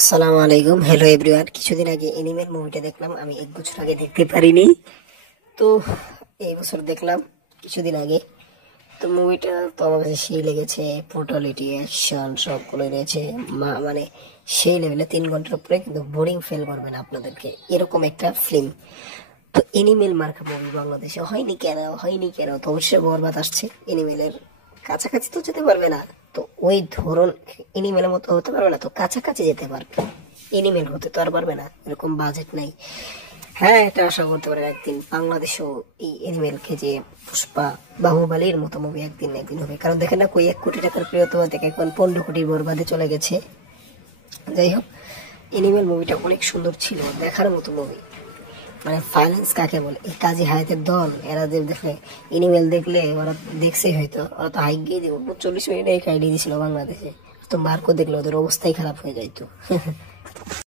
আসসালামু আলাইকুম, hello everyone. কিছুদিন আগে এনিমেল মুভিটা দেখলাম, আমি 1 বছর আগে দেখতে পারিনি। তো এই বছর দেখলাম কিছুদিন আগে। তো মুভিটা তো আমার কাছে সেই লেগেছে, ব্রুটালিটি, অ্যাকশন সবগুলো রয়েছে। মানে সেই লেভেলে 3 ঘন্টার উপরে কিন্তু বোরিং ফিল করবে না আপনাদেরকে, এরকম একটা ফিল্ম। তো এনিমেল মার্কা মুভি বাংলাদেশে হয়নি কেন তো অবশ্যই বরবাদ আসছে। এনিমেলের কাছাকাছি তো যেতে পারবে না, তো ওই ধরন এনিমেলের মতো হতে পারবে না, তো কাছাকাছি যেতে পারবে। এনিমেল হতে তো আর পারবে না, এরকম বাজেট নাই। হ্যাঁ, এটা আশা করতে পারেন একদিন বাংলাদেশেও এই এনিমেলকে যে পুষ্পা, বাহুবালির মতো মুভি একদিন না একদিন হবে। কারণ দেখেন না, কই 1 কোটি টাকার প্রিয়তমা থেকে এখন 15 কোটি বরবাদে চলে গেছে। যাই হোক, এনিমেল মুভিটা অনেক সুন্দর ছিল, দেখার মতো মুভি। মানে ফাইন্যান্স কাকে বলে, এই কাজী হায়াতের দল, এরা যে দেখলে এনিমেল দেখলে ওরা দেখছেই হয়তো, ওরা তো হাইক গিয়ে 40 মিনিটে খাইয়ে দিয়েছিল বাংলাদেশে। তো মার্কো দেখলে ওদের অবস্থাই খারাপ হয়ে যাইতো।